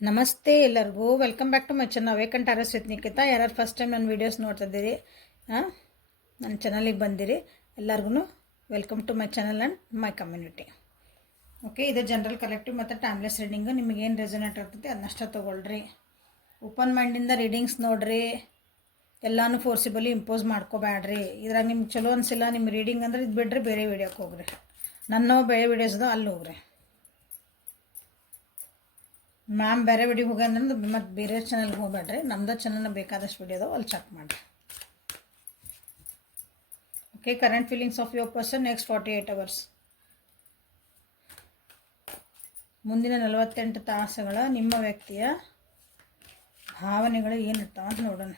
ನಮಸ್ತೆ ಎಲ್ಲರಿಗೂ welcome back to my channel vacant hours with Nikhita. ಯಾರು ಫಸ್ಟ್ ಟೈಮ್ ನನ್ನ ವೀಡಿಯೋಸ್ ನೋಡ್ತಾ ಇದ್ದೀರಿ, ನನ್ನ ಚಾನಲಿಗೆ ಬಂದಿರಿ, ಎಲ್ಲರಿಗೂ welcome to my channel and my community. Okay, ಇದು ಜನರಲ್ ಕಲೆಕ್ಟಿವ್ ಮತ್ತು ಟೈಮ್ಲೆಸ್ ರೀಡಿಂಗು. ನಿಮಗೇನು ರೆಸೊನೇಟ್ ಆಗ್ತೈತಿ ಅದನ್ನಷ್ಟೇ ತೊಗೊಳ್ರಿ. ಓಪನ್ ಮೈಂಡಿಂದ ರೀಡಿಂಗ್ಸ್ ನೋಡಿರಿ, ಎಲ್ಲನೂ ಫೋರ್ಸಿಬಲಿ ಇಂಪೋಸ್ ಮಾಡ್ಕೋಬೇಡ್ರಿ. ಇದ್ರಾಗ ನಿಮ್ಗೆ ಚಲೋ ಅನಿಸಿಲ್ಲ ನಿಮ್ಮ ರೀಡಿಂಗ್ ಅಂದ್ರೆ ಇದು ಬಿಡ್ರಿ, ಬೇರೆ ವೀಡಿಯೋಕ್ಕೆ ಹೋಗ್ರಿ. ನನ್ನ ಬೇರೆ ವೀಡಿಯೋಸ್ ಅದ ಅಲ್ಲಿ ಹೋಗ್ರಿ. ಮ್ಯಾಮ್ ಬೇರೆ ವಿಡಿಯೋ ಹೋಗ್ಯಂದ್ರೆ ಮತ್ತು ಬೇರೆ ಚಾನಲ್ಗೆ ಹೋಗ್ಬೇಡ್ರಿ, ನಮ್ದು ಚಾನಲ್ನ ಬೇಕಾದಷ್ಟು ವಿಡಿಯೋ ಅದಾವೆ, ಅಲ್ಲಿ ಚೆಕ್ ಮಾಡಿರಿ. Okay, current feelings of your person next 48 hours. ಮುಂದಿನ 48 ತಾಸುಗಳ ನಿಮ್ಮ ವ್ಯಕ್ತಿಯ ಭಾವನೆಗಳು ಏನಿರ್ತಾವ ಅಂತ ನೋಡೋಣ.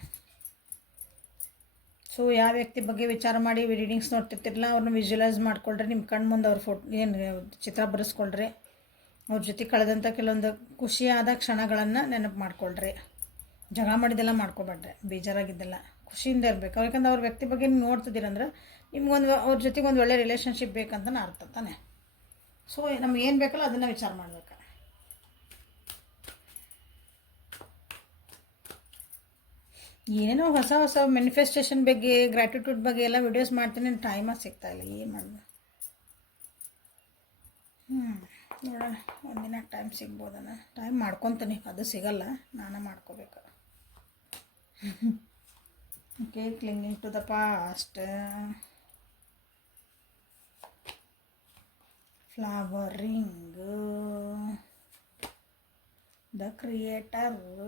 ಸೊ ಯಾವ ವ್ಯಕ್ತಿ ಬಗ್ಗೆ ವಿಚಾರ ಮಾಡಿ ರೀಡಿಂಗ್ಸ್ ನೋಡ್ತಿರ್ತಿರಲ್ಲ, ಅವ್ರನ್ನ ವಿಜುವಲೈಸ್ ಮಾಡ್ಕೊಳ್ರಿ. ನಿಮ್ಮ ಕಣ್ಣು ಮುಂದೆ ಅವ್ರ ಚಿತ್ರ ಬರೆಸ್ಕೊಳ್ರಿ. ಅವ್ರ ಜೊತೆ ಕಳೆದಂಥ ಕೆಲವೊಂದು ಖುಷಿಯಾದ ಕ್ಷಣಗಳನ್ನು ನೆನಪು ಮಾಡ್ಕೊಳ್ರಿ. ಜಗಳ ಮಾಡಿದ್ದೆಲ್ಲ ಮಾಡ್ಕೊಬೇಡ್ರಿ, ಬೇಜಾರಾಗಿದ್ದೆಲ್ಲ ಖುಷಿಯಿಂದ ಇರಬೇಕು. ಯಾಕಂದ್ರೆ ಅವ್ರ ವ್ಯಕ್ತಿ ಬಗ್ಗೆ ನೀವು ನೋಡ್ತಿದ್ದೀರಂದ್ರೆ ನಿಮ್ಗೊಂದು ಅವ್ರ ಜೊತೆಗೆ ಒಂದು ಒಳ್ಳೆ ರಿಲೇಷನ್ಶಿಪ್ ಬೇಕಂತ ಅರ್ಥ ತಾನೆ. ಸೊ ನಮ್ಗೆ ಏನು ಬೇಕಲ್ಲ ಅದನ್ನು ವಿಚಾರ ಮಾಡ್ಬೇಕು. ಏನೇನೋ ಹೊಸ ಹೊಸ ಮ್ಯಾನಿಫೆಸ್ಟೇಷನ್ ಬಗ್ಗೆ, ಗ್ರ್ಯಾಟಿಟ್ಯೂಡ್ ಬಗ್ಗೆ ಎಲ್ಲ ವಿಡಿಯೋಸ್ ಮಾಡ್ತೀನಿ, ಟೈಮಾಗಿ ಸಿಗ್ತಾಯಿಲ್ಲ, ಏನು ಮಾಡೋದು. ನೋಡೋಣ, ಒಂದಿನ ಟೈಮ್ ಸಿಗ್ಬೋದನ. ಟೈಮ್ ಮಾಡ್ಕೊತೀನಿ, ಅದು ಸಿಗಲ್ಲ, ನಾನು ಮಾಡ್ಕೋಬೇಕು. Okay, clinging to the past, flowering, the creator.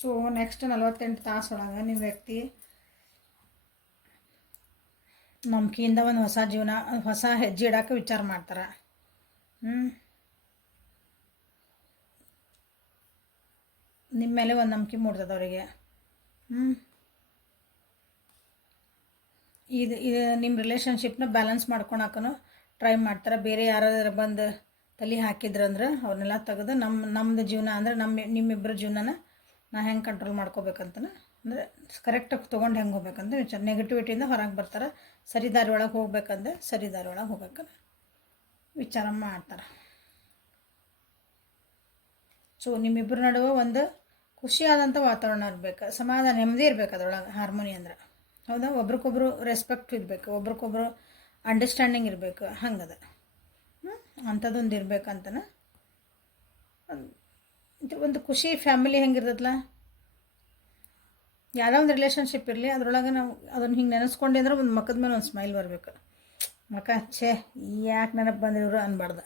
So next 48 ತಾಸು ಒಳಗೆ ನಿಮ್ಮ ವ್ಯಕ್ತಿ ನಂಬಿಕೆಯಿಂದ ಒಂದು ಹೊಸ ಜೀವನ, ಹೊಸ ಹೆಜ್ಜೆ ಇಡೋಕೆ ವಿಚಾರ ಮಾಡ್ತಾರೆ. ನಿಮ್ಮ ಮೇಲೆ ಒಂದು ನಂಬಿಕೆ ಮೂಡ್ತದೆ ಅವರಿಗೆ. ಇದು ನಿಮ್ಮ ರಿಲೇಷನ್ಶಿಪ್ನ ಬ್ಯಾಲೆನ್ಸ್ ಮಾಡ್ಕೊಳಕ್ಕೂ ಟ್ರೈ ಮಾಡ್ತಾರೆ. ಬೇರೆ ಯಾರಾದ್ರೂ ಬಂದು ತಲೆ ಹಾಕಿದ್ರಂದ್ರೆ ಅವ್ರನ್ನೆಲ್ಲ ತೆಗೆದು ನಮ್ಮದು ಜೀವನ ಅಂದರೆ ನಿಮ್ಮಿಬ್ಬರ ಜೀವನನ ನಾ ಹೆಂಗೆ ಕಂಟ್ರೋಲ್ ಮಾಡ್ಕೋಬೇಕಂತನ, ಅಂದರೆ ಕರೆಕ್ಟಾಗಿ ತೊಗೊಂಡು ಹೆಂಗೆ ಹೋಗ್ಬೇಕಂತ ವಿಚಾರ. ನೆಗೆಟಿವಿಟಿಯಿಂದ ಹೊರಗೆ ಬರ್ತಾರೆ. ಸರಿ ದಾರಿ ಒಳಗೆ ಹೋಗ್ಬೇಕಂದ್ರೆ ಸರಿ ದಾರಿ ಒಳಗೆ ಹೋಗ್ಬೇಕಂದ್ರೆ ವಿಚಾರ ಮಾಡ್ತಾರೆ. ಸೊ ನಿಮ್ಮಿಬ್ಬರ ನಡುವೆ ಒಂದು ಖುಷಿಯಾದಂಥ ವಾತಾವರಣ ಇರಬೇಕು, ಸಮಾಧಾನ, ನೆಮ್ಮದಿ ಇರಬೇಕು ಅದರೊಳಗೆ. ಹಾರ್ಮೋನಿ ಅಂದ್ರೆ ಹೌದಾ, ಒಬ್ರಿಗೊಬ್ರು ರೆಸ್ಪೆಕ್ಟ್ ಇರಬೇಕು, ಒಬ್ರಿಗೊಬ್ರು ಅಂಡರ್ಸ್ಟ್ಯಾಂಡಿಂಗ್ ಇರಬೇಕು, ಹಂಗದ. ಅಂಥದ್ದೊಂದು ಇರಬೇಕಂತನ ಒಂದು ಖುಷಿ. ಫ್ಯಾಮಿಲಿ ಹೆಂಗಿರ್ತದಲ್ಲ, ಯಾವುದೋ ಒಂದು ರಿಲೇಷನ್ಶಿಪ್ ಇರಲಿ, ಅದರೊಳಗೆ ನಾವು ಅದನ್ನು ಹಿಂಗೆ ನೆನೆಸ್ಕೊಂಡಿದ್ರೆ ಒಂದು ಮಕ್ಕದ ಮೇಲೆ ಒಂದು ಸ್ಮೈಲ್ ಬರಬೇಕು. ಮಕ್ಕ ಛೇ ಯಾಕೆ ನೆನಪು ಬಂದಿದ್ರು ಅನ್ಬಾರ್ದು.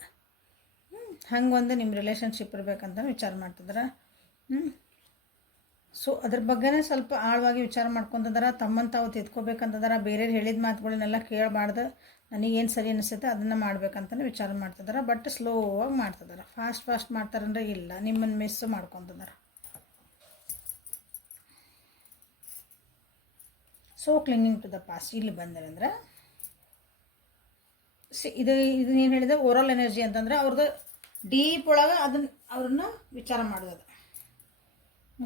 ಹಂಗೊಂದು ನಿಮ್ಮ ರಿಲೇಷನ್ಶಿಪ್ ಇರಬೇಕಂತ ವಿಚಾರ ಮಾಡ್ತಿದ್ರೆ. ಸೊ ಅದ್ರ ಬಗ್ಗೆನೇ ಸ್ವಲ್ಪ ಆಳವಾಗಿ ವಿಚಾರ ಮಾಡ್ಕೊತಿದಾರೆ. ತಮ್ಮನ್ನು ತಾವು ತಿದ್ಕೋಬೇಕಂತದಾರ. ಬೇರೆಯವ್ರು ಹೇಳಿದ ಮಾತುಗಳನ್ನೆಲ್ಲ ಕೇಳಬಾರ್ದು. ನನಗೇನು ಸರಿ ಅನಿಸುತ್ತೆ ಅದನ್ನು ಮಾಡ್ಬೇಕಂತಲೇ ವಿಚಾರ ಮಾಡ್ತಿದ್ದಾರೆ. ಬಟ್ ಸ್ಲೋವಾಗಿ ಮಾಡ್ತಿದ್ದಾರೆ. ಫಾಸ್ಟ್ ಮಾಡ್ತಾರಂದ್ರೆ ಇಲ್ಲ, ನಿಮ್ಮನ್ನು ಮಿಸ್ಸು ಮಾಡ್ಕೊತಿದ್ದಾರೆ. So clinging to the past ಇಲ್ಲಿ ಬಂದರೆ ಇದನ್ನೇನು ಹೇಳಿದೆ, ಓವರಾಲ್ ಎನರ್ಜಿ ಅಂತಂದ್ರೆ ಅವ್ರದ್ದು ಡೀಪ್ ಒಳಗೆ ಅವ್ರನ್ನ ವಿಚಾರ ಮಾಡೋದು.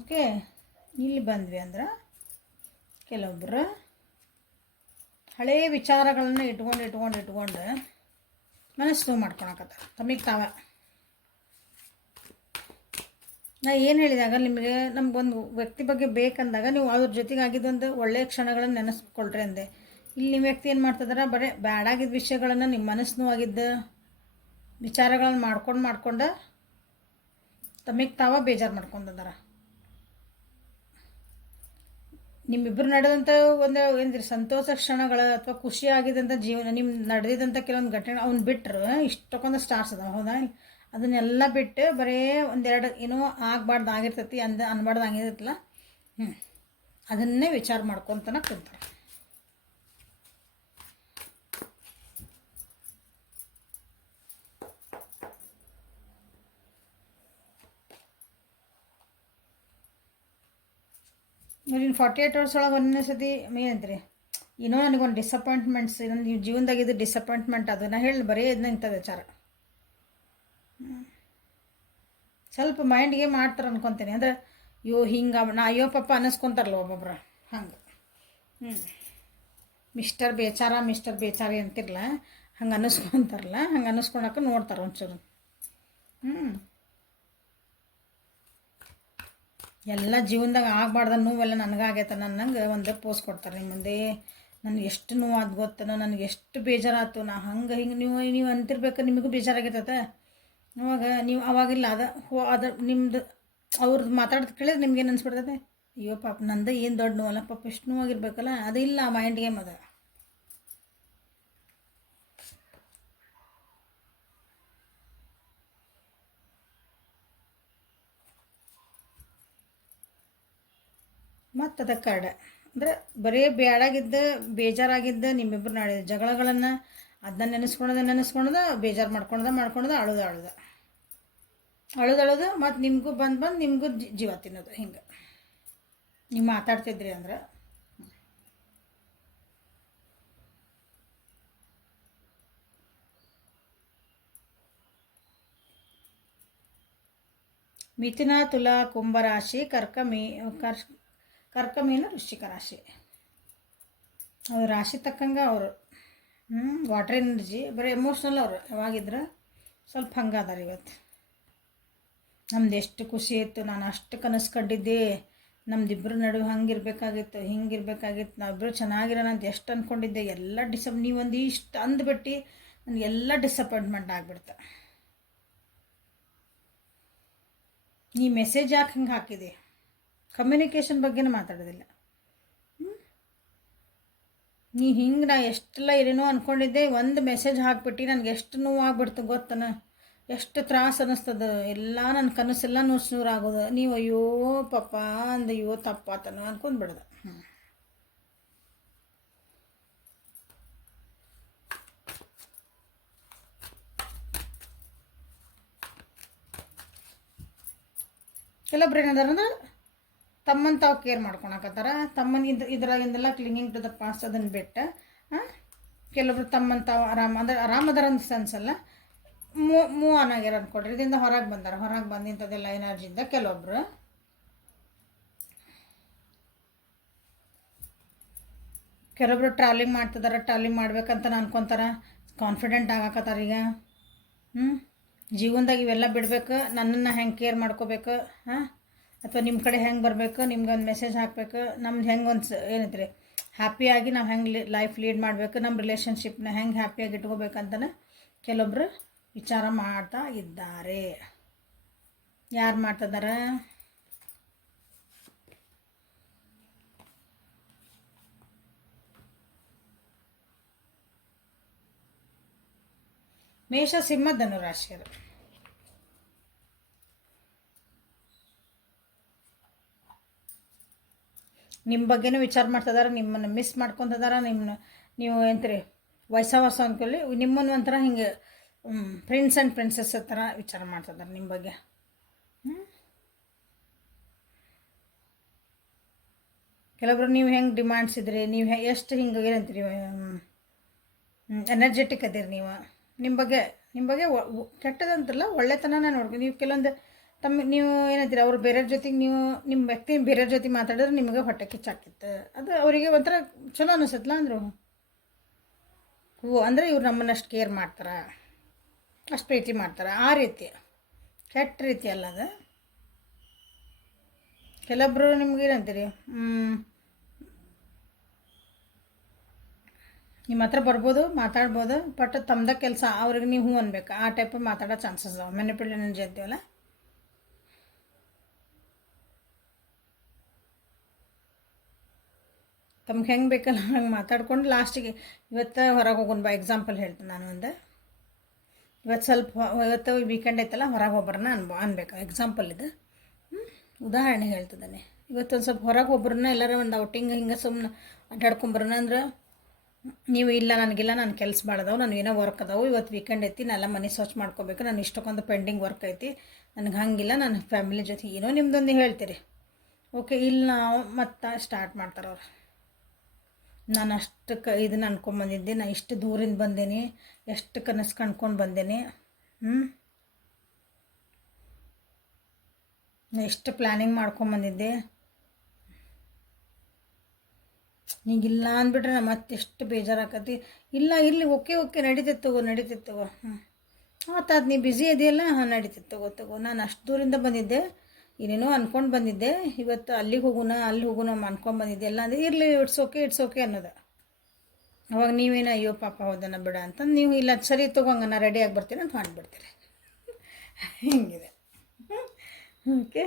ಓಕೆ, ಇಲ್ಲಿ ಬಂದ್ವಿ ಅಂದ್ರೆ ಕೆಲವೊಬ್ಬರು ಹಳೆಯ ವಿಚಾರಗಳನ್ನ ಇಟ್ಕೊಂಡು ಮನಸ್ಸು ನೋವು ಮಾಡ್ಕೊಳಕತ್ತಾರೆ ತಮಗೆ ತಾವ. ನಾ ಏನು ಹೇಳಿದಾಗ ನಿಮಗೆ ನಮಗೊಂದು ವ್ಯಕ್ತಿ ಬಗ್ಗೆ ಬೇಕಂದಾಗ ನೀವು ಅದ್ರ ಜೊತೆಗೆ ಆಗಿದ್ದೊಂದು ಒಳ್ಳೆಯ ಕ್ಷಣಗಳನ್ನು ನೆನೆಸ್ಕೊಳ್ರಿ ಅಂದೆ. ಇಲ್ಲಿ ನಿಮ್ಮ ವ್ಯಕ್ತಿ ಏನು ಮಾಡ್ತಿದಾರೆ, ಬರೀ ಬ್ಯಾಡಾಗಿದ್ದ ವಿಷಯಗಳನ್ನು, ನಿಮ್ಮ ಮನಸ್ಸು ನೋವಾಗಿದ್ದ ವಿಚಾರಗಳನ್ನ ಮಾಡ್ಕೊಂಡು ತಮಗೆ ತಾವ ಬೇಜಾರು ಮಾಡ್ಕೊಂಡಿದ್ದಾರೆ. ನಿಮ್ಮಿಬ್ಬರು ನಡೆದಂಥ ಒಂದು ಏನ್ರಿ ಸಂತೋಷ ಕ್ಷಣಗಳ ಅಥವಾ ಖುಷಿಯಾಗಿದ್ದಂಥ ಜೀವನ, ನಿಮ್ಮ ನಡೆದಿದ್ದಂಥ ಕೆಲವೊಂದು ಘಟನೆ ಅವ್ನು ಬಿಟ್ಟರು ಇಷ್ಟಕ್ಕೊಂದು ಸ್ಟಾರ್ಸ್ ಅದಾವೆ ಹೌದಾ. ಅದನ್ನೆಲ್ಲ ಬಿಟ್ಟು ಬರೀ ಒಂದೆರಡು ಏನೋ ಆಗಬಾರ್ದು ಆಗಿರ್ತೈತಿ ಅನ್ಬಾರ್ದು ಆಗಿರ್ತಲ್ಲ, ಅದನ್ನೇ ವಿಚಾರ ಮಾಡ್ಕೊತನ ಕುಂತಾರೆ. ಇನ್ನು 48 hours ಒಳಗೆ ಒಂದನೇ ಸತಿ ಏನಂತೀರಿ, ಏನೋ ನನಗೊಂದು ಡಿಸಪಾಯಿಂಟ್ಮೆಂಟ್ಸ್, ನನ್ನ ಜೀವನದಾಗಿದ್ದು ಡಿಸಪಾಯಿಂಟ್ಮೆಂಟ್, ಅದನ್ನು ಹೇಳಿ ಬರೀ ಇದನ್ನ ಇಂಥ ವಿಚಾರ ಸ್ವಲ್ಪ ಮೈಂಡ್ಗೆ ಮಾಡ್ತಾರೆ ಅನ್ಕೊತೀನಿ. ಅಂದರೆ ಅಯ್ಯೋ ಪಾಪ ಅನ್ನಿಸ್ಕೊತಾರಲ್ಲ ಒಬ್ಬೊಬ್ರು, ಹಂಗೆ ಮಿಸ್ಟರ್ ಬೇಚಾರಿ ಅಂತಿರಲ್ಲ, ಹಂಗೆ ಅನ್ನಿಸ್ಕೊತಾರಲ್ಲ, ಹಂಗೆ ಅನ್ನಿಸ್ಕೊಳಕ್ಕೆ ನೋಡ್ತಾರೆ ಒಂಚೂರು. ಹ್ಞೂ ಎಲ್ಲ ಜೀವನದಾಗ ಆಗಬಾರ್ದ ನೋವೆಲ್ಲ ನನಗಾಗೈತೆ ನನ್ನಂಗೆ ಒಂದೇ ಪೋಸ್ ಕೊಡ್ತಾರೆ ನಿಮ್ಮ ಮುಂದೆ. ನನಗೆ ಎಷ್ಟು ನೋವು ಅದು ಗೊತ್ತನ, ನನಗೆ ಎಷ್ಟು ಬೇಜಾರಾಯ್ತು. ನಾ ಹಂಗೆ ಹಿಂಗೆ ನೀವು ಅಂತಿರ್ಬೇಕು ನಿಮಗೂ ಬೇಜಾರಾಗೈತದ. ಅವಾಗ ನೀವು ಅವಾಗಿಲ್ಲ ಅದು ನಿಮ್ದು ಅವ್ರದ್ದು ಮಾತಾಡೋದು ಕೇಳಿದ್ರೆ ನಿಮ್ಗೇನು ಅನ್ಸ್ಬಿಡ್ತದೆ, ಅಯ್ಯೋ ಪಾಪ ನಂದು ಏನು ದೊಡ್ಡ ನೋವಲ್ಲ ಪಾಪ ಎಷ್ಟು ನೋವಾಗಿರ್ಬೇಕಲ್ಲ, ಅದು ಇಲ್ಲ ಆ ಮೈಂಡ್ ಗೇಮ್ ಅದು. ಮತ್ತು ಅದಕ್ಕೆ ಕಾರಣ ಅಂದರೆ ಬರೀ ಬೇಡಾಗಿದ್ದ ಬೇಜಾರಾಗಿದ್ದ ನಿಮ್ಮಿಬ್ಬರು ನಾಡಿದ ಜಗಳಗಳನ್ನು ಅದನ್ನ ನೆನೆಸ್ಕೊಳೋದ ಬೇಜಾರು ಮಾಡ್ಕೊಳೋದ ಅಳುದು ಮತ್ತು ನಿಮಗೂ ಬಂದು ನಿಮಗೂ ಜೀವ ತಿನ್ನೋದು. ಹಿಂಗೆ ನೀವು ಮಾತಾಡ್ತಿದ್ರಿ ಅಂದ್ರೆ ಮಿಥುನ, ತುಲಾ, ಕುಂಭರಾಶಿ, ಕರ್ಕ ಮೀನು, ವೃಶ್ಚಿಕ ರಾಶಿ. ಅವ್ರ ರಾಶಿ ತಕ್ಕಂಗೆ ಅವರು ವಾಟರ್ ಎನರ್ಜಿ ಬರೀ ಎಮೋಷ್ನಲ್ ಅವರು ಯಾವಾಗಿದ್ರೆ ಸ್ವಲ್ಪ ಹಂಗೆ ಅದಾರ. ಇವತ್ತು ನಮ್ದು ಎಷ್ಟು ಖುಷಿ ಇತ್ತು, ನಾನು ಅಷ್ಟು ಕನಸು ಕಂಡಿದ್ದೆ, ನಮ್ದಿಬ್ಬರು ನಡುವೆ ಹಂಗಿರ್ಬೇಕಾಗಿತ್ತು ಹಿಂಗಿರ್ಬೇಕಾಗಿತ್ತು, ನಾವಿಬ್ಬರು ಚೆನ್ನಾಗಿರೋಣ ಅಂತ ಎಷ್ಟು ಅಂದ್ಕೊಂಡಿದ್ದೆ. ಎಲ್ಲ ನೀವೊಂದು ಇಷ್ಟು ಅಂದ್ಬಿಟ್ಟು ನನಗೆಲ್ಲ ಡಿಸಪಾಯಿಂಟ್ಮೆಂಟ್ ಆಗಿಬಿಡ್ತು. ನೀ ಮೆಸೇಜ್ ಯಾಕೆ ಹಂಗೆ ಹಾಕಿದೆ? ಕಮ್ಯುನಿಕೇಷನ್ ಬಗ್ಗೆನೂ ಮಾತಾಡೋದಿಲ್ಲ. ನೀ ಹಿಂಗೆ ನಾ ಎಷ್ಟೆಲ್ಲ ಏನೇನೋ ಅಂದ್ಕೊಂಡಿದ್ದೆ, ಒಂದು ಮೆಸೇಜ್ ಹಾಕ್ಬಿಟ್ಟು ನನಗೆ ಎಷ್ಟು ನೋವು ಆಗ್ಬಿಡ್ತು ಗೊತ್ತನ, ಎಷ್ಟು ತ್ರಾಸು ಅನ್ನಿಸ್ತದ. ಎಲ್ಲ ನನ್ನ ಕನಸೆಲ್ಲ ನೂರು ಆಗೋದು. ನೀವು ಅಯ್ಯೋ ಪಾಪ ಅಂದ ಅಯ್ಯೋ ತಪ್ಪಾತನ ಅಂದ್ಕೊಂಡ್ಬಿಡ್ದು. ಕೆಲವೊಬ್ರು ಏನದಾರಂದ್ರೆ ತಮ್ಮನ್ನು ತಾವು ಕೇರ್ ಮಾಡ್ಕೊಳಕತ್ತಾರ. ತಮ್ಮನಿಂದ ಇದ್ರಾಗಿಂದೆಲ್ಲ ಕ್ಲಿಂಗಿಂಗ್ ಟು ದ ಪಾಸ್ಟ್ ಅದನ್ನು ಬಿಟ್ಟು ಕೆಲವೊಬ್ರು ತಮ್ಮನ್ನು ತಾವು ಆರಾಮದಾರ ಅಂತ ಸೆನ್ಸಲ್ಲ, ಮೂವ್ ಆನ್ ಆಗ್ಯಾರ ಅಂದ್ಕೊಡ್ರಿ. ಇದರಿಂದ ಹೊರಗೆ ಬಂದಿಂಥದ್ದೆಲ್ಲ ಎನರ್ಜಿಯಿಂದ ಕೆಲವೊಬ್ರು ಟ್ರಾವೆಲಿಂಗ್ ಟ್ರಾವೆಲಿಂಗ್ ಮಾಡ್ಬೇಕಂತ ಅನ್ಕೊತಾರ, ಕಾನ್ಫಿಡೆಂಟ್ ಆಗಾಕತ್ತಾರ ಈಗ. ಜೀವನದಾಗ ಇವೆಲ್ಲ ಬಿಡ್ಬೇಕು, ನನ್ನನ್ನು ಹೆಂಗೆ ಕೇರ್ ಮಾಡ್ಕೋಬೇಕು, ಅಥವಾ ನಿಮ್ಮ ಕಡೆ ಹೆಂಗೆ ಬರಬೇಕು, ನಿಮ್ಗೆ ಒಂದು ಮೆಸೇಜ್ ಹಾಕಬೇಕು, ನಮ್ದು ಹೆಂಗೆ ಒಂದು ಏನೈತ್ರಿ ಹ್ಯಾಪಿಯಾಗಿ ನಾವು ಹೆಂಗೆ ಲೈಫ್ ಲೀಡ್ ಮಾಡಬೇಕು, ನಮ್ಮ ರಿಲೇಷನ್ಶಿಪ್ನ ಹೆಂಗೆ ಹ್ಯಾಪಿಯಾಗಿ ಇಟ್ಕೋಬೇಕಂತಲೇ ಕೆಲವೊಬ್ಬರು ವಿಚಾರ ಮಾಡ್ತಾ ಇದ್ದಾರೆ. ಯಾರು ಮಾಡ್ತಿದ್ದಾರೆ? ಮೇಷ, ಸಿಂಹ, ಧನುರಾಶಿಯರು. ನಿಮ್ಮ ಬಗ್ಗೆನೂ ವಿಚಾರ ಮಾಡ್ತಿದ್ದಾರೆ, ನಿಮ್ಮನ್ನು ಮಿಸ್ ಮಾಡ್ಕೊತಿದ್ದಾರೆ. ನೀವು ಎಂತ್ರಿ ಹೊಸ ಅಂದ್ಕೊಳ್ಳಿ, ನಿಮ್ಮನ್ನು ಒಂಥರ ಹಿಂಗೆ ಫ್ರೆಂಡ್ಸ್ ಆ್ಯಂಡ್ ಪ್ರಿನ್ಸಸ್ ಥರ ವಿಚಾರ ಮಾಡ್ತಿದ್ದಾರೆ ನಿಮ್ಮ ಬಗ್ಗೆ. ಕೆಲವೊಬ್ರು ನೀವು ಹೆಂಗೆ ಡಿಮ್ಯಾಂಡ್ಸ್ ಇದ್ರಿ, ನೀವು ಎಷ್ಟು ಹಿಂಗೆ ಏನಂತೀರಿ ಎನರ್ಜೆಟಿಕ್ ಅದೀರಿ ನೀವು. ನಿಮ್ಮ ಬಗ್ಗೆ ಕೆಟ್ಟದಂತಲ್ಲ, ಒಳ್ಳೆತನನ ನೋಡ್ಕೊಂಡು ನೀವು ಕೆಲವೊಂದು ನೀವು ಏನಂತೀರಿ ಅವ್ರು ಬೇರೆಯವ್ರ ಜೊತೆಗೆ ನಿಮ್ಮ ವ್ಯಕ್ತಿ ಬೇರೆಯವ್ರ ಜೊತೆ ಮಾತಾಡಿದ್ರೆ ನಿಮಗೆ ಹೊಟ್ಟೆ ಕಿಚ್ಚಾಕಿತ್ತು. ಅದು ಅವರಿಗೆ ಒಂಥರ ಚಲೋ ಅನಿಸತ್ತಲ್ಲ ಅಂದರು. ಅಂದರೆ ಇವ್ರು ನಮ್ಮನ್ನು ಅಷ್ಟು ಕೇರ್ ಮಾಡ್ತಾರೆ, ಅಷ್ಟು ಪ್ರೀತಿ ಮಾಡ್ತಾರೆ. ಆ ರೀತಿ ಕೆಟ್ಟ ರೀತಿ ಅಲ್ಲ ಅದು. ಕೆಲವೊಬ್ಬರು ನಿಮ್ಗೆ ಏನಂತೀರಿ ನಿಮ್ಮ ಹತ್ರ ಬರ್ಬೋದು, ಮಾತಾಡ್ಬೋದು, ಬಟ್ ತಮ್ಮದ ಕೆಲಸ ಅವ್ರಿಗೆ ನೀವು ಹ್ಞೂ ಅನ್ಬೇಕು. ಆ ಟೈಪ್ ಮಾತಾಡೋ ಚಾನ್ಸಸ್ ಅದಾವೆ. ಮೆನಿಪ್ಯುಲೇಟ್ ಎನರ್ಜಿ ಅಂತೀವಲ್ಲ, ತಮ್ಗೆ ಹೆಂಗೆ ಬೇಕಲ್ಲ ಹಂಗೆ ಮಾತಾಡ್ಕೊಂಡು ಲಾಸ್ಟಿಗೆ ಇವತ್ತು ಹೊರಗೆ ಹೋಗೋಣ ಬಾ. ಎಕ್ಸಾಂಪಲ್ ಹೇಳ್ತೀನಿ ನಾನು ಒಂದು. ಇವತ್ತು ವೀಕೆಂಡ್ ಐತಲ್ಲ, ಹೊರಗೆ ಒಬ್ಬರನ್ನ ಅನ್ಬೇಕು. ಎಕ್ಸಾಂಪಲ್ ಇದು, ಉದಾಹರಣೆ ಹೇಳ್ತಿದ್ದಾನೆ. ಇವತ್ತೊಂದು ಸ್ವಲ್ಪ ಹೊರಗೆ ಒಬ್ಬರನ್ನ ಎಲ್ಲರೂ ಒಂದು ಔಟಿಂಗ್ ಹಿಂಗೆ ಸುಮ್ಮನೆ ಅಡ್ಡಾಡ್ಕೊಂಬರೋಣ ಅಂದ್ರೆ ನೀವು ಇಲ್ಲ ನನಗಿಲ್ಲ, ನನ್ನ ಕೆಲಸ ಭಾಳದಾವು, ನಾನು ಏನೋ ವರ್ಕ್ ಅದಾವು, ಇವತ್ತು ವೀಕೆಂಡ್ ಐತಿ, ನಾನೆಲ್ಲ ಮನೆ ಸ್ವಚ್ಛ ಮಾಡ್ಕೋಬೇಕು, ನಾನು ಇಷ್ಟಕ್ಕೊಂದು ಪೆಂಡಿಂಗ್ ವರ್ಕ್ ಐತಿ, ನನಗೆ ಹಂಗಿಲ್ಲ, ನನ್ನ ಫ್ಯಾಮಿಲಿ ಜೊತೆ ಏನೋ ನಿಮ್ದೊಂದು ಹೇಳ್ತೀರಿ. ಓಕೆ, ಇಲ್ಲಿ ನಾವು ಮತ್ತೆ ಸ್ಟಾರ್ಟ್ ಮಾಡ್ತಾರೆ ಅವ್ರು. ನಾನು ಅಷ್ಟು ಇದನ್ನು ಅನ್ಕೊಂಬಂದಿದ್ದೆ, ನಾನು ಇಷ್ಟು ದೂರಿಂದ ಬಂದೇನಿ, ಎಷ್ಟು ಕನಸು ಕಂಡ್ಕೊಂಡು ಬಂದೇನಿ, ಎಷ್ಟು ಪ್ಲ್ಯಾನಿಂಗ್ ಮಾಡ್ಕೊಂಬಂದಿದ್ದೆ. ನೀಗಿಲ್ಲ ಅಂದ್ಬಿಟ್ರೆ ಮತ್ತೆ ಎಷ್ಟು ಬೇಜಾರಾಕತಿ. ಇಲ್ಲ ಇರಲಿ, ಓಕೆ ನಡೀತೈತೆ ತಗೋ. ಆತ ಅದು ನೀ ಬ್ಯುಸಿ ಇದೆಯಲ್ಲ ಹಾಂ ನಡೀತಿತ್ತು ತಗೋ ನಾನು ಅಷ್ಟು ದೂರಿಂದ ಬಂದಿದ್ದೆ ಏನೇನೋ ಅಂದ್ಕೊಂಡು ಬಂದಿದ್ದೆ ಇವತ್ತು ಅಲ್ಲಿಗೆ ಹೋಗೋಣ ಅಲ್ಲಿ ಹೋಗೋಣ ಅನ್ಕೊಂಡು ಬಂದಿದ್ದೆ ಎಲ್ಲ ಅಂದರೆ ಇರಲಿ ಇಟ್ಸ್ ಓಕೆ ಅನ್ನೋದು. ಅವಾಗ ನೀವೇನು ಅಯ್ಯೋ ಪಾಪ ಹೌದನ ಬಿಡ ಅಂತಂದು ನೀವು ಇಲ್ಲ ಸರಿ ತೊಗೊಂಗ ನಾ ರೆಡಿಯಾಗಿ ಬರ್ತೀನಿ ಅಂತ ಮಾಡಿಬಿಡ್ತೀರಿ. ಹಿಂಗಿದೆ. ಓಕೆ.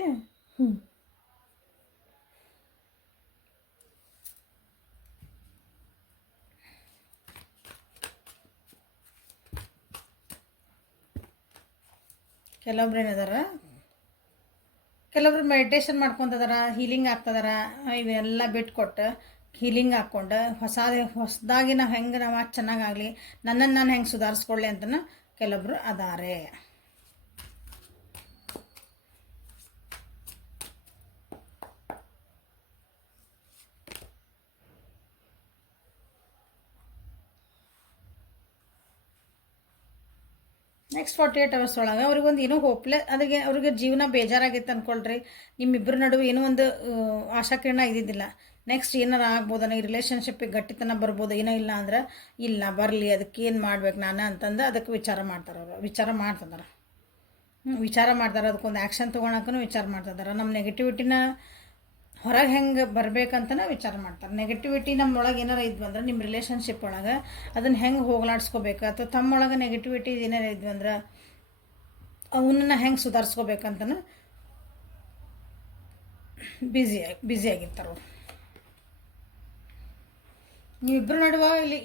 ಕೆಲವೊಬ್ರು ಏನದಾರ, ಕೆಲವೊಬ್ರು ಮೆಡಿಟೇಷನ್ ಮಾಡ್ಕೊತದಾರ, ಹೀಲಿಂಗ್ ಆಗ್ತದಾರ. ಇವೆಲ್ಲ ಬಿಟ್ಕೊಟ್ಟು ಹೀಲಿಂಗ್ ಹಾಕ್ಕೊಂಡು ಹೊಸದಾಗಿ ನಾವು ಹೆಂಗೆ ನಾವು ಚೆನ್ನಾಗಾಗಲಿ, ನನ್ನನ್ನು ನಾನು ಹೆಂಗೆ ಸುಧಾರಿಸ್ಕೊಳ್ಳಿ ಅಂತನ ಕೆಲವೊಬ್ರು ಅದಾರೆ. ನೆಕ್ಸ್ಟ್ 48 hours ಒಳಗೆ ಅವ್ರಿಗೊಂದು ಏನೋ ಅವ್ರಿಗೆ ಜೀವನ ಬೇಜಾರಾಗಿತ್ತು ಅಂದ್ಕೊಳ್ರಿ. ನಿಮ್ಮಿಬ್ಬರ ನಡುವೆ ಏನೋ ಒಂದು ಆಶಾಕಿರಣ ಇದ್ದಿದ್ದಿಲ್ಲ. ನೆಕ್ಸ್ಟ್ ಏನಾರು ಆಗ್ಬೋದನ್ನ, ಈ ರಿಲೇಷನ್ಶಿಪ್ಪಿಗೆ ಗಟ್ಟಿತನ ಬರ್ಬೋದು. ಏನೋ ಇಲ್ಲ ಅಂದ್ರೆ ಇಲ್ಲ ಬರಲಿ, ಅದಕ್ಕೆ ಏನು ಮಾಡ್ಬೇಕು ನಾನು ಅಂತಂದು ಅದಕ್ಕೆ ವಿಚಾರ ಮಾಡ್ತಾರೆ. ಅವರು ವಿಚಾರ ಮಾಡ್ತಾರೆ ಅದಕ್ಕೊಂದು ಆ್ಯಕ್ಷನ್ ತೊಗೊಳಕ್ಕೂ ವಿಚಾರ ಮಾಡ್ತಿದ್ದಾರೆ. ನಮ್ಮ ನೆಗೆಟಿವಿಟಿನ ಹೊರಗೆ ಹೆಂಗೆ ಬರಬೇಕಂತನೇ ವಿಚಾರ ಮಾಡ್ತಾರೆ. ನೆಗೆಟಿವಿಟಿ ನಮ್ಮೊಳಗೆ ಏನಾರು ಇದ್ವು ಅಂದ್ರೆ ನಿಮ್ಮ ರಿಲೇಷನ್ಶಿಪ್ ಒಳಗೆ ಅದನ್ನು ಹೆಂಗೆ ಹೋಗಲಾಡಿಸ್ಕೋಬೇಕು, ಅಥವಾ ತಮ್ಮೊಳಗೆ ನೆಗೆಟಿವಿಟಿ ಏನಾರು ಇದ್ವು ಅಂದ್ರೆ ಅವನ್ನ ಹೆಂಗೆ ಸುಧಾರಿಸ್ಕೋಬೇಕಂತನೂ ಬ್ಯುಸಿಯಾಗಿರ್ತಾರೆ ಅವರು. ನೀವಿಬ್ಬರು ನಡುವೆ ಇಲ್ಲಿ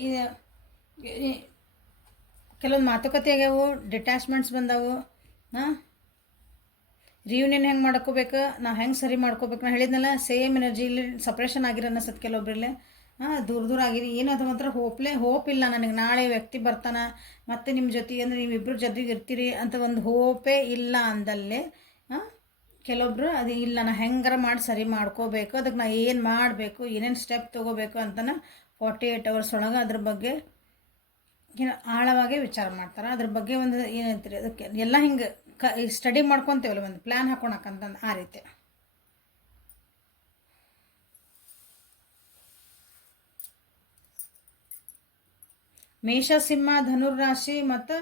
ಕೆಲವೊಂದು ಮಾತುಕತೆ ಆಗ್ಯಾವು, ಡಿಟ್ಯಾಚ್ಮೆಂಟ್ಸ್ ಬಂದವು. ರಿಯೂನಿಯನ್ ಹೆಂಗೆ ಮಾಡ್ಕೋಬೇಕು, ನಾವು ಹೆಂಗೆ ಸರಿ ಮಾಡ್ಕೋಬೇಕು. ನಾನು ಹೇಳಿದ್ನಲ್ಲ, ಸೇಮ್ ಎನರ್ಜಿಲಿ ಸಪ್ರೇಷನ್ ಆಗಿರೋ ಅನ್ನಿಸುತ್ತೆ ಕೆಲವೊಬ್ಬರಲ್ಲಿ. ದೂರ ಆಗಿರಿ, ಏನದು ಮಾತ್ರ ಹೋಪ್ ಇಲ್ಲ ನನಗೆ ನಾಳೆ ವ್ಯಕ್ತಿ ಬರ್ತಾನೆ ಮತ್ತು ನಿಮ್ಮ ಜೊತೆ ಅಂದರೆ ನೀವಿಬ್ಬರು ಜೊತೆಗೆ ಇರ್ತೀರಿ ಅಂತ ಒಂದು ಹೋಪೇ ಇಲ್ಲ ಅಂದಲ್ಲೇ ಕೆಲವೊಬ್ಬರು ಅದು ಇಲ್ಲ ನಾ ಹೆಂಗಾರ ಮಾಡಿ ಸರಿ ಮಾಡ್ಕೋಬೇಕು, ಅದಕ್ಕೆ ನಾ ಏನು ಮಾಡಬೇಕು, ಏನೇನು ಸ್ಟೆಪ್ ತೊಗೋಬೇಕು ಅಂತನ 48 hours ಒಳಗೆ ಅದ್ರ ಬಗ್ಗೆ ಆಳವಾಗಿ ವಿಚಾರ ಮಾಡ್ತಾರೆ. ಅದ್ರ ಬಗ್ಗೆ ಒಂದು ಏನಂತೀರಿ ಅದಕ್ಕೆ ಎಲ್ಲ ಹಿಂಗೆ ಸ್ಟಡಿ ಮಾಡ್ಕೊತೇವಲ್ಲ, ಒಂದು ಪ್ಲ್ಯಾನ್ ಹಾಕೊಳಕ್ಕಂತಂದು ಆ ರೀತಿ. ಮೇಷ, ಸಿಂಹ, ಧನುರ್ ರಾಶಿ ಮತ್ತು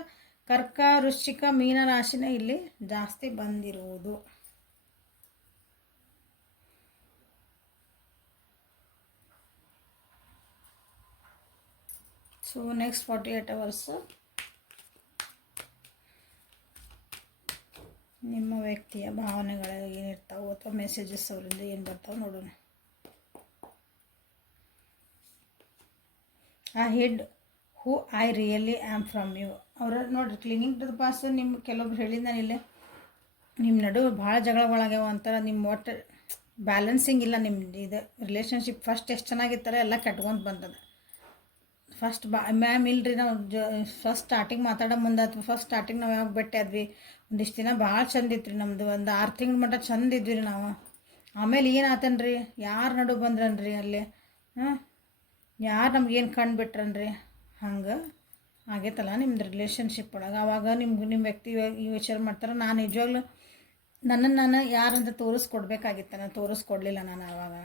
ಕರ್ಕ, ವೃಶ್ಚಿಕ, ಮೀನ ರಾಶಿನ ಇಲ್ಲಿ ಜಾಸ್ತಿ ಬಂದಿರುವುದು. ಸೊ ನೆಕ್ಸ್ಟ್ 48 hours ನಿಮ್ಮ ವ್ಯಕ್ತಿಯ ಭಾವನೆಗಳು ಏನಿರ್ತಾವೆ ಅಥವಾ ಮೆಸೇಜಸ್ ಅವರಿಂದ ಏನು ಬರ್ತಾವೆ ನೋಡೋಣ. I hid who I really am from you. ಅವ್ರ ನೋಡ್ರಿ ಕ್ಲೀನಿಂಗ್ ಟು ದ ಪಾಸ್. ನಿಮ್ಮ ಕೆಲವೊಬ್ರು ಹೇಳಿದ್ದಾನಿಲ್ಲ, ನಿಮ್ಮ ನಡುವೆ ಭಾಳ ಜಗಳಗಳಾಗ್ಯಾವ ಅಂತಾರೆ. ನಿಮ್ಮ ಒಟ್ಟು ಬ್ಯಾಲೆನ್ಸಿಂಗ್ ಇಲ್ಲ ನಿಮ್ದು. ಇದು ರಿಲೇಷನ್ಶಿಪ್ ಫಸ್ಟ್ ಎಷ್ಟು ಚೆನ್ನಾಗಿರ್ತಾರೆ ಎಲ್ಲ ಕೆಟ್ಕೊಂತ ಬಂದದ. ಫಸ್ಟ್ ಮ್ಯಾಮ್ ಇಲ್ರಿ, ನಾವು ಫಸ್ಟ್ ಸ್ಟಾರ್ಟಿಂಗ್ ಮಾತಾಡೋ ಮುಂದೆ ಅಥವಾ ಫಸ್ಟ್ ಸ್ಟಾರ್ಟಿಂಗ್ ನಾವು ಯಾವಾಗ ಭೇಟಿ ಆದ್ವಿ ಒಂದಿಷ್ಟು ದಿನ ಭಾಳ ಚಂದ ಇತ್ತು ರೀ ನಮ್ಮದು. ಒಂದು 6 ತಿಂಗ್ಳ ಮಟ್ಟ ಚಂದ ಇದ್ವಿ ರೀ ನಾವು. ಆಮೇಲೆ ಏನು ಆತನ್ರಿ, ಯಾರು ನಡು ಬಂದ್ರನ್ರಿ ಅಲ್ಲಿ, ಯಾರು ನಮ್ಗೇನು ಕಂಡುಬಿಟ್ರನ್ರಿ. ಹಂಗೆ ಆಗೈತಲ್ಲ ನಿಮ್ದು ರಿಲೇಷನ್ಶಿಪ್ ಒಳಗೆ. ಆವಾಗ ನಿಮ್ಮ ವ್ಯಕ್ತಿ ಈ ವಿಚಾರ ಮಾಡ್ತಾರೆ, ನಾನು ನಿಜವಾಗ್ಲೂ ನನ್ನನ್ನು ನಾನು ಯಾರಂತ ತೋರಿಸ್ಕೊಡ್ಬೇಕಾಗಿತ್ತು, ನಾನು ತೋರಿಸ್ಕೊಡ್ಲಿಲ್ಲ ನಾನು ಆವಾಗ.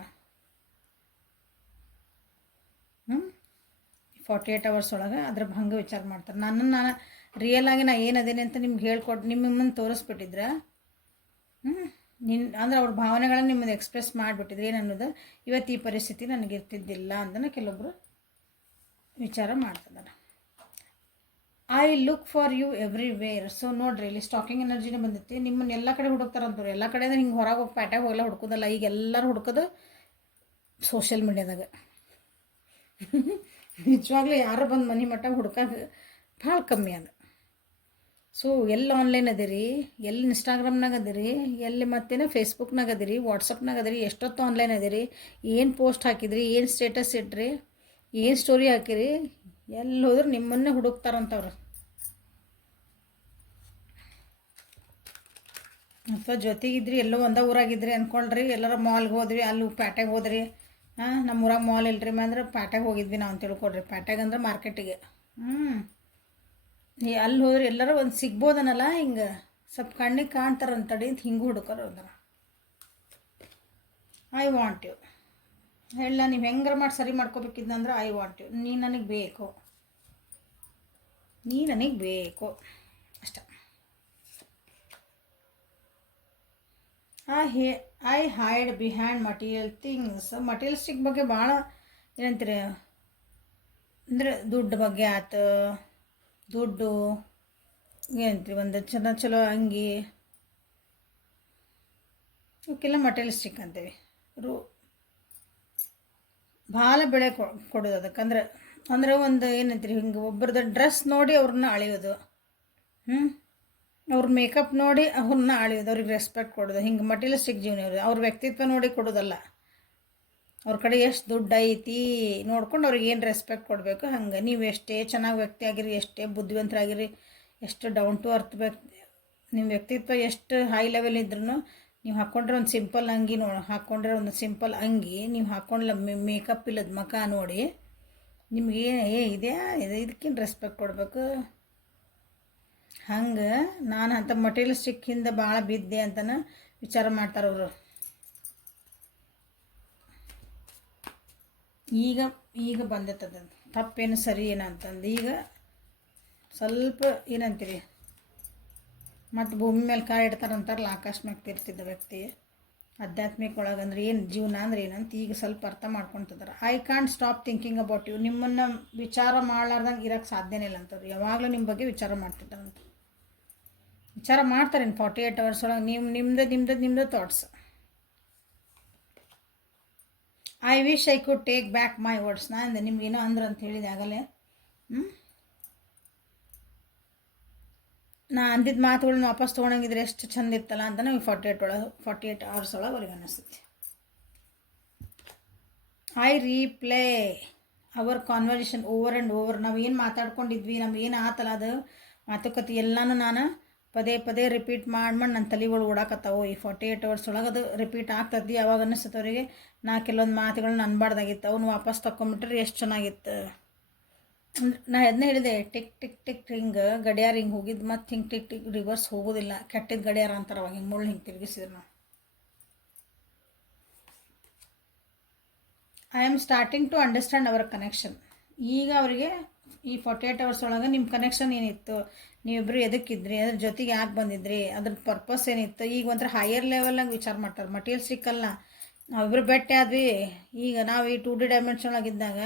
48 hours ಒಳಗೆ ಅದ್ರ ಹಂಗೆ ವಿಚಾರ ಮಾಡ್ತಾರೆ. ನನ್ನನ್ನು ನಾನು ರಿಯಲಾಗಿ ನಾ ಏನದೇನೆ ಅಂತ ನಿಮ್ಗೆ ಹೇಳ್ಕೊಟ್ಟು ನಿಮ್ಮ ಮುಂದೆ ತೋರಿಸ್ಬಿಟ್ಟಿದ್ರೆ ಅಂದ್ರೆ ಅವ್ರ ಭಾವನೆಗಳನ್ನ ನಿಮ್ಮದು ಎಕ್ಸ್ಪ್ರೆಸ್ ಮಾಡಿಬಿಟ್ಟಿದ್ರೆ ಏನು ಅನ್ನೋದು ಇವತ್ತು ಈ ಪರಿಸ್ಥಿತಿ ನನಗೆ ಇರ್ತಿದ್ದಿಲ್ಲ ಅಂತಲೇ ಕೆಲವೊಬ್ಬರು ವಿಚಾರ ಮಾಡ್ತಿದ್ದಾರೆ. I look for you everywhere. So ನೋಡ್ರಿ, ಇಲ್ಲಿ ಸ್ಟಾಕಿಂಗ್ ಎನರ್ಜಿನೇ ಬಂದೈತಿ. ನಿಮ್ಮನ್ನು ಎಲ್ಲ ಕಡೆ ಹುಡುಕ್ತಾರಂತವ್ರು. ಎಲ್ಲ ಕಡೆ ಹಿಂಗೆ ಹೊರಗೆ ಹೋಗಿ ಪ್ಯಾಟ್ಯಾಗ ಹೋಗಲ್ಲ ಹುಡ್ಕೋದಲ್ಲ. ಈಗ ಎಲ್ಲರೂ ಹುಡ್ಕೋದು ಸೋಷಿಯಲ್ ಮೀಡ್ಯಾದಾಗ. ನಿಜವಾಗ್ಲೂ ಯಾರು ಬಂದು ಮನೆ ಮಟ್ಟ ಹುಡ್ಕೋದು ಭಾಳ ಕಮ್ಮಿ ಅದು. ಸೊ ಎಲ್ಲಿ ಆನ್ಲೈನ್ ಅದಿರಿ, ಎಲ್ಲಿ ಇನ್ಸ್ಟಾಗ್ರಾಮ್ನಾಗ ಅದಿರಿ, ಎಲ್ಲಿ ಮತ್ತೇನೋ ಫೇಸ್ಬುಕ್ನಾಗ ಅದಿರಿ, ವಾಟ್ಸಪ್ನಾಗ ಅದಿರಿ, ಎಷ್ಟೊತ್ತು ಆನ್ಲೈನ್ ಅದಿರಿ, ಏನು ಪೋಸ್ಟ್ ಹಾಕಿದ್ರಿ, ಏನು ಸ್ಟೇಟಸ್ ಇಟ್ರಿ, ಏನು ಸ್ಟೋರಿ ಹಾಕಿರಿ, ಎಲ್ಲಿ ಹೋದ್ರೆ ನಿಮ್ಮನ್ನೇ ಹುಡುಕ್ತಾರಂತವ್ರು. ಅಥವಾ ಜೊತೆಗಿದ್ರಿ, ಎಲ್ಲೋ ಒಂದೇ ಊರಾಗಿದ್ರಿ ಅಂದ್ಕೊಳ್ರಿ, ಎಲ್ಲರ ಮಾಲ್ಗೆ ಹೋದ್ವಿ, ಅಲ್ಲಿ ಪ್ಯಾಟೆಗೆ ಹೋದ್ರಿ. ನಮ್ಮ ಊರಾಗ ಮಾಲ್ ಇಲ್ರಿ ಅಂದ್ರೆ ಪ್ಯಾಟ್ಯಾಗ ಹೋಗಿದ್ವಿ ನಾವು ಅಂತ ತಿಳ್ಕೊಡ್ರಿ. ಪ್ಯಾಟ್ಯಾಗ ಅಂದ್ರೆ ಮಾರ್ಕೆಟಿಗೆ. ಅಲ್ಲಿ ಹೋದ್ರೆ ಎಲ್ಲರೂ ಒಂದು ಸಿಗ್ಬೋದನಲ್ಲ, ಹಿಂಗೆ ಸ್ವಲ್ಪ ಕಣ್ಣಿಗೆ ಕಾಣ್ತಾರಂತಡಿ ಅಂತ ಹಿಂಗೆ ಹುಡುಕರು ಅಂದ್ರೆ ಐ ವಾಂಟ್ ಯು ಹೇಳ. ನೀವು ಹೆಂಗಾರ ಮಾಡಿ ಸರಿ ಮಾಡ್ಕೋಬೇಕಿದ್ನಂದ್ರೆ ಐ ವಾಂಟ್ ಯು, ನೀ ನನಗೆ ಬೇಕು ಅಷ್ಟೆ. I hide behind material things. Materialistic ಬಗ್ಗೆ ಭಾಳ ಏನಂತೀರಿ ಅಂದರೆ ದುಡ್ಡು ಬಗ್ಗೆ ಆಯ್ತು, ದುಡ್ಡು ಏನಂತೀರಿ ಒಂದು ಚಲೋ ಅಂಗಿ ಇವಕ್ಕೆಲ್ಲ ಮಟೀರಿಯಲಿಸ್ಟಿಕ್ ಅಂತೀವಿ. ಭಾಳ ಬೆಳೆ ಕೊಡೋದು ಅದಕ್ಕೆ. ಅಂದ್ರೆ ಒಂದು ಏನಂತೀರಿ ಹಿಂಗೆ ಒಬ್ಬರದ್ದು ಡ್ರೆಸ್ ನೋಡಿ ಅವ್ರನ್ನ ಅಳೆಯೋದು, ಅವ್ರ ಮೇಕಪ್ ನೋಡಿ ಅವ್ರನ್ನ ಅಳೆಯೋದು, ಅವ್ರಿಗೆ ರೆಸ್ಪೆಕ್ಟ್ ಕೊಡೋದು, ಹಿಂಗೆ ಮಟೀರಿಯಲಿಸ್ಟಿಕ್ ಜೀವನ ಇರೋದು. ಅವ್ರ ವ್ಯಕ್ತಿತ್ವ ನೋಡಿ ಕೊಡೋದಲ್ಲ, ಅವ್ರ ಕಡೆ ಎಷ್ಟು ದುಡ್ಡು ಐತಿ ನೋಡ್ಕೊಂಡು ಅವ್ರಿಗೆ ಏನು ರೆಸ್ಪೆಕ್ಟ್ ಕೊಡಬೇಕು. ಹಂಗೆ ನೀವು ಎಷ್ಟೇ ಚೆನ್ನಾಗಿ ವ್ಯಕ್ತಿ ಆಗಿರಿ, ಎಷ್ಟೇ ಬುದ್ಧಿವಂತರಾಗಿರಿ, ಎಷ್ಟು ಡೌನ್ ಟು ಅರ್ತ್ ನಿಮ್ಮ ವ್ಯಕ್ತಿತ್ವ ಎಷ್ಟು ಹೈ ಲೆವೆಲ್ ಇದ್ರೂ ನೀವು ಹಾಕ್ಕೊಂಡ್ರೆ ಒಂದು ಸಿಂಪಲ್ ಅಂಗಿ ಹಾಕ್ಕೊಂಡ್ರೆ ಒಂದು ಸಿಂಪಲ್ ಅಂಗಿ ನೀವು ಹಾಕ್ಕೊಂಡ್ಲ ಮೇಕಪ್ ಇಲ್ಲದ ಮುಖ ನೋಡಿ ನಿಮ್ಗೆ ಇದಕ್ಕಿಂತ ರೆಸ್ಪೆಕ್ಟ್ ಕೊಡಬೇಕು. ಹಂಗೆ ನಾನು ಅಂಥ ಮಟೀರಿಯಲಿಸ್ಟಿಕ್ಕಿಂದ ಭಾಳ ಬಿದ್ದೆ ಅಂತಲೇ ವಿಚಾರ ಮಾಡ್ತಾರೆ ಅವರು. ಈಗ ಬಂದೈತದ ತಪ್ಪೇನು ಸರಿ ಏನಂತಂದು ಈಗ ಸ್ವಲ್ಪ ಏನಂತೀರಿ ಮತ್ತು ಭೂಮಿ ಮೇಲೆ ಕಾಯಿ ಇಡ್ತಾರಂತಾರಲ್ಲ, ಆಕಾಶ ಮ್ಯಾಗ ತಿರ್ತಿದ್ದ ವ್ಯಕ್ತಿ ಆಧ್ಯಾತ್ಮಿಕ ಒಳಗಂದ್ರೆ ಏನು ಜೀವನ ಅಂದ್ರೆ ಏನಂತ ಈಗ ಸ್ವಲ್ಪ ಅರ್ಥ ಮಾಡ್ಕೊತಿದ್ದಾರೆ. I can't stop thinking about you. ನಿಮ್ಮನ್ನು ವಿಚಾರ ಮಾಡಲಾರ್ದಂಗೆ ಇರೋಕ್ಕೆ ಸಾಧ್ಯನೇ ಇಲ್ಲ ಅಂತವ್ರು. ಯಾವಾಗಲೂ ನಿಮ್ಮ ಬಗ್ಗೆ ವಿಚಾರ ಮಾಡ್ತಿದ್ದಾರಂತ. ವಿಚಾರ ಮಾಡ್ತಾರೆ ಇನ್ನು 48 hours ಒಳಗೆ. ನೀವು ನಿಮ್ಮದು thoughts. I wish I could take back my words. ನಾನು ನಿಮ್ಗೇನೋ ಅಂದ್ರೆ ಅಂತ ಹೇಳಿದೆ ಆಗಲೇ. ನಾ ಅಂದಿದ್ದ ಮಾತುಗಳನ್ನ ವಾಪಸ್ ತೊಗೊಳಂಗಿದ್ರೆ ಎಷ್ಟು ಚಂದ ಇತ್ತಲ್ಲ ಅಂತ ನಮಗೆ 48 hours ಒಳಗೆ ಅವ್ರಿಗೆ ಅನ್ನಿಸ್ತೈತಿ. I replay our conversation over and over. ನಾವು ಏನು ಮಾತಾಡ್ಕೊಂಡಿದ್ವಿ, ನಮ್ಗೆ ಏನು ಆತಲ್ಲ ಅದು ಮಾತುಕತೆ ಎಲ್ಲನೂ ನಾನು ಪದೇ ರಿಪೀಟ್ ಮಾಡಿ ನನ್ನ ತಲೆಗಳು ಓಡಾಕತ್ತಾವು. ಈ 48 hours ಒಳಗೆ ಅದು ರಿಪೀಟ್ ಆಗ್ತದ್ವಿ. ಅವಾಗ ಅನ್ನಿಸ್ತದೆ ಅವರಿಗೆ ನಾ ಕೆಲವೊಂದು ಮಾತುಗಳನ್ನ ಅನ್ಬಾರ್ದಾಗಿತ್ತು, ಅವನು ವಾಪಸ್ ತಗೊಂಬಿಟ್ರೆ ಎಷ್ಟು ಚೆನ್ನಾಗಿತ್ತು. ನಾ ಅದನ್ನ ಹೇಳಿದೆ, ಟಿಕ್ ಟಿಕ್ ಟಿಕ್ ಹಿಂಗೆ ಗಡಿಯಾರ ಹಿಂಗೆ ಹೋಗಿದ್ದು ಮತ್ತು ಹಿಂಗೆ ಟಿಕ್ ಟಿಕ್ ರಿವರ್ಸ್ ಹೋಗೋದಿಲ್ಲ. ಕೆಟ್ಟಿದ್ದು ಗಡಿಯಾರ ಅಂತಾರೆ ಅವಾಗ, ಹಿಂಗೆ ಮುಳ್ಳು ಹಿಂಗೆ ತಿರುಗಿಸಿದ್ರು ನಾವು. I am starting to understand our connection. ಈಗ ಅವರಿಗೆ ಈ 48 hours ಒಳಗೆ ನಿಮ್ಮ ಕನೆಕ್ಷನ್ ಏನಿತ್ತು, ನೀವಿಬ್ಬರು ಎದಕ್ಕಿದ್ರಿ, ಅದ್ರ ಜೊತೆಗೆ ಯಾಕೆ ಬಂದಿದ್ರಿ, ಅದ್ರ ಪರ್ಪಸ್ ಏನಿತ್ತು, ಈಗ ಒಂಥರ ಹೈಯರ್ ಲೆವೆಲ್ನಾಗ ವಿಚಾರ ಮಾಡ್ತಾರೆ. ಮಟೀರಿಯಲ್ಸ್ಟಿಕ್ ಅಲ್ಲ, ನಾವಿಬ್ಬರು ಭೇಟಿ ಆದ್ವಿ. ಈಗ ನಾವು ಈ 2D ಡೈಮೆನ್ಷನ್ ಒಳಗಿದ್ದಾಗ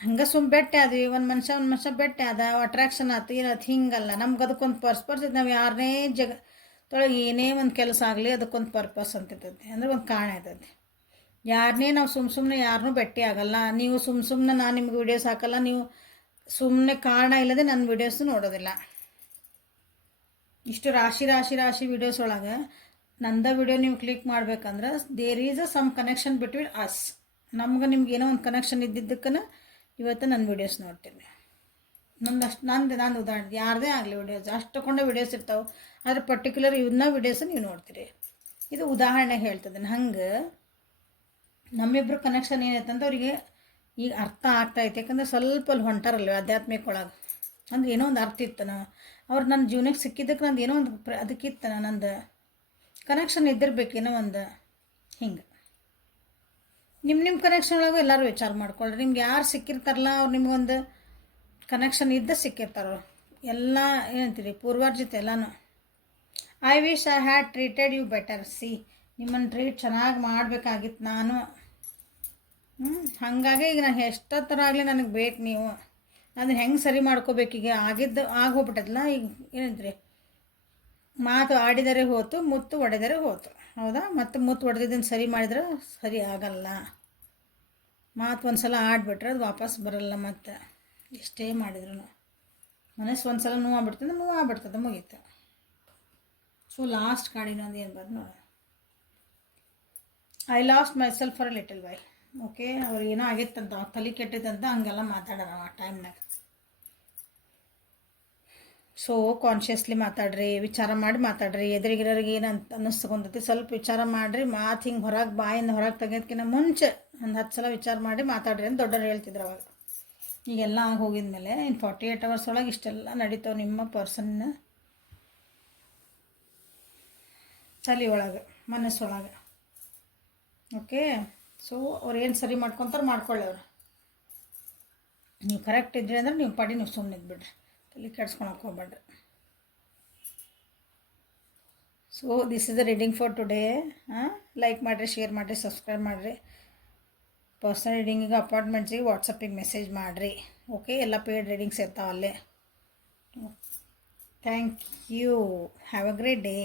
ಹಂಗೆ ಭೇಟಿ ಆದ್ವಿ. ಒಂದು ಮನುಷ್ಯ ಭೇಟಿ ಆದ, ಅಟ್ರಾಕ್ಷನ್ ಆಯ್ತು, ಏನಾಯ್ತು, ಹಿಂಗಲ್ಲ. ನಮ್ಗೆ ಅದಕ್ಕೊಂದು ಪರ್ಪಸ್ ಇತ್ತು. ನಾವು ಯಾರನ್ನೇ ತೊಳಗೆ ಏನೇ ಒಂದು ಕೆಲಸ ಆಗಲಿ ಅದಕ್ಕೊಂದು ಪರ್ಪಸ್ ಅಂತಿರ್ತೈತಿ, ಅಂದರೆ ಒಂದು ಕಾರಣ ಇರ್ತೈತಿ. ಯಾರನ್ನೇ ನಾವು ಸುಮ್ಮನೆ ಯಾರನ್ನೂ ಭೇಟಿ ಆಗಲ್ಲ. ನೀವು ಸುಮ್ಮನೆ ನಾನು ನಿಮ್ಗೆ ವೀಡಿಯೋಸ್ ಹಾಕಲ್ಲ, ನೀವು ಸುಮ್ಮನೆ ಕಾರಣ ಇಲ್ಲದೆ ನನ್ನ ವೀಡಿಯೋಸು ನೋಡೋದಿಲ್ಲ. ಇಷ್ಟು ರಾಶಿ ವೀಡಿಯೋಸ್ ಒಳಗೆ ನಂದ ವಿಡಿಯೋ ನೀವು ಕ್ಲಿಕ್ ಮಾಡ್ಬೇಕಂದ್ರೆ there is some connection between us. ನಮ್ಗೆ ನಿಮ್ಗೆ ಏನೋ ಒಂದು ಕನೆಕ್ಷನ್ ಇದ್ದಿದ್ದಕ್ಕನ ಇವತ್ತು ನನ್ನ ವೀಡಿಯೋಸ್ ನೋಡ್ತೀನಿ. ನಂದು ಉದಾಹರಣೆ ಯಾರದೇ ಆಗಲಿ ವೀಡಿಯೋಸ್ ಅಷ್ಟು ತಗೊಂಡೆ ವೀಡಿಯೋಸ್ ಇರ್ತಾವೆ, ಆದರೆ ಪರ್ಟಿಕ್ಯುಲರ್ ಇವನ್ನ ವೀಡಿಯೋಸ್ ನೀವು ನೋಡ್ತೀರಿ. ಇದು ಉದಾಹರಣೆ ಹೇಳ್ತಿದ್ದೀನಿ. ಹಂಗೆ ನಮ್ಮಿಬ್ಬರು ಕನೆಕ್ಷನ್ ಏನೈತೆ ಅಂತ ಅವರಿಗೆ ಈಗ ಅರ್ಥ ಆಗ್ತಾಯಿತ್ತು. ಯಾಕಂದ್ರೆ ಸ್ವಲ್ಪ ಅಲ್ಲಿ ಹೊಂಟಾರಲ್ವ ಆಧ್ಯಾತ್ಮಿಕ ಒಳಗೆ, ಅಂದ್ರೆ ಏನೋ ಒಂದು ಅರ್ಥ ಇತ್ತನ ಅವ್ರು ನನ್ನ ಜೀವನಕ್ಕೆ ಸಿಕ್ಕಿದ್ದಕ್ಕೆ ನಂದು ಏನೋ ಒಂದು ಅದಕ್ಕಿತ್ತನ ನಂದು ಕನೆಕ್ಷನ್ ಇದ್ದಿರ್ಬೇಕು ಏನೋ ಒಂದು. ಹಿಂಗೆ ನಿಮ್ಮ ಕನೆಕ್ಷನ್ ಒಳಗೆ ಎಲ್ಲರೂ ವಿಚಾರ ಮಾಡ್ಕೊಳ್ರಿ. ನಿಮ್ಗೆ ಯಾರು ಸಿಕ್ಕಿರ್ತಾರಲ್ಲ ಅವ್ರು ನಿಮ್ಗೊಂದು ಕನೆಕ್ಷನ್ ಇದ್ದ ಸಿಕ್ಕಿರ್ತಾರವ್ರು ಎಲ್ಲ. ಏನಂತೀರಿ ಪೂರ್ವಾರ್ಜಿತ ಎಲ್ಲನೂ. I wish I had treated you better. ನಿಮ್ಮನ್ನು ಟ್ರೀಟ್ ಚೆನ್ನಾಗಿ ಮಾಡಬೇಕಾಗಿತ್ತು ನಾನು. ಹಾಗಾಗಿ ಈಗ ನಾನು ಎಷ್ಟೊತ್ತರ ಆಗಲಿ ನನಗೆ ಬೇಕು. ನೀವು ಅದನ್ನು ಹೆಂಗೆ ಸರಿ ಮಾಡ್ಕೋಬೇಕೀಗ? ಆಗೋಗ್ಬಿಟ್ಟದಲ್ಲ ಈಗ. ಏನಂತೀರಿ ಮಾತು ಆಡಿದರೆ ಹೋತು, ಮುತ್ತು ಒಡೆದರೆ ಹೋತು. ಹೌದಾ? ಮತ್ತು ಮುತ್ತು ಹೊಡೆದಿದ್ದನ್ನು ಸರಿ ಮಾಡಿದ್ರೆ ಸರಿ ಆಗಲ್ಲ. ಮಾತು ಒಂದು ಸಲ ಆಡಿಬಿಟ್ರೆ ಅದು ವಾಪಸ್ ಬರಲ್ಲ. ಮತ್ತು ಎಷ್ಟೇ ಮಾಡಿದ್ರು ಮನಸ್ಸು ಒಂದು ಸಲ ನೋವಾಗ್ಬಿಡ್ತದೆ, ಮುಗೀತು. ಸೊ ಲಾಸ್ಟ್ ಕಾಡಿನೊಂದು ಏನು ಬಂದು ನೋಡೋಣ. I lost myself for a little while. Okay, ಅವ್ರಿಗೆ ಏನೋ ಆಗಿತ್ತಂತ, ತಲೆ ಕೆಟ್ಟಿತ್ತಂತ ಹಂಗೆಲ್ಲ ಮಾತಾಡೋಣ ಆ ಟೈಮ್ನಾಗ. ಸೊ ಕಾನ್ಷಿಯಸ್ಲಿ ಮಾತಾಡ್ರಿ, ವಿಚಾರ ಮಾಡಿ ಮಾತಾಡ್ರಿ. ಎದುರಿಗಿರೋರಿಗೆ ಏನಂತ ಅನ್ನಿಸ್ಕೊಂತೈತಿ ಸ್ವಲ್ಪ ವಿಚಾರ ಮಾಡಿರಿ. ಮಾತು ಹಿಂಗೆ ಬಾಯಿಂದ ಹೊರಗೆ ತೆಗೆಯೋದಕ್ಕಿಂತ ಮುಂಚೆ ಒಂದು 10 ಸಲ ವಿಚಾರ ಮಾಡಿ ಮಾತಾಡ್ರಿ ಅಂತ ದೊಡ್ಡವ್ರು ಹೇಳ್ತಿದ್ರು ಅವಾಗ. ಈಗೆಲ್ಲ ಆಗಿ ಹೋಗಿದ್ಮೇಲೆ ಇನ್ನು 48 hours ಒಳಗೆ ಇಷ್ಟೆಲ್ಲ ನಡೀತಾವೆ ನಿಮ್ಮ ಪರ್ಸನ್ನ ತಲೆ ಒಳಗೆ, ಮನಸ್ಸೊಳಗೆ. ಓಕೆ, ಸೊ ಅವ್ರು ಏನು ಸರಿ ಮಾಡ್ಕೊತಾರೆ ಮಾಡ್ಕೊಳ್ಳಿ. ಅವ್ರು ನೀವು ಕರೆಕ್ಟ್ ಇದ್ರಿ ಅಂದ್ರೆ ನೀವು ಪಾಡಿ ನೀವು ಸುಮ್ಮನೆ ಇದ್ಬಿಡ್ರಿ, ತಲೆ ಕೆಡ್ಸ್ಕೊಳಕ್ಕೆ ಹೋಗ್ಬೇಡ್ರಿ. So this is the reading for today. Like ಮಾಡಿರಿ, ಶೇರ್ ಮಾಡಿರಿ, ಸಬ್ಸ್ಕ್ರೈಬ್ ಮಾಡಿರಿ. ಪರ್ಸ್ನಲ್ ರೀಡಿಂಗಿಗೆ ಅಪಾಯಿಂಟ್ಮೆಂಟ್ಸಿಗೆ ವಾಟ್ಸಪ್ಪಿಗೆ ಮೆಸೇಜ್ ಮಾಡಿರಿ. ಓಕೆ, ಎಲ್ಲ ಪೇಯ್ಡ್ ರೀಡಿಂಗ್ಸ್ ಇರ್ತಾವೆ ಅಲ್ಲೇ. Thank you. Have a great day.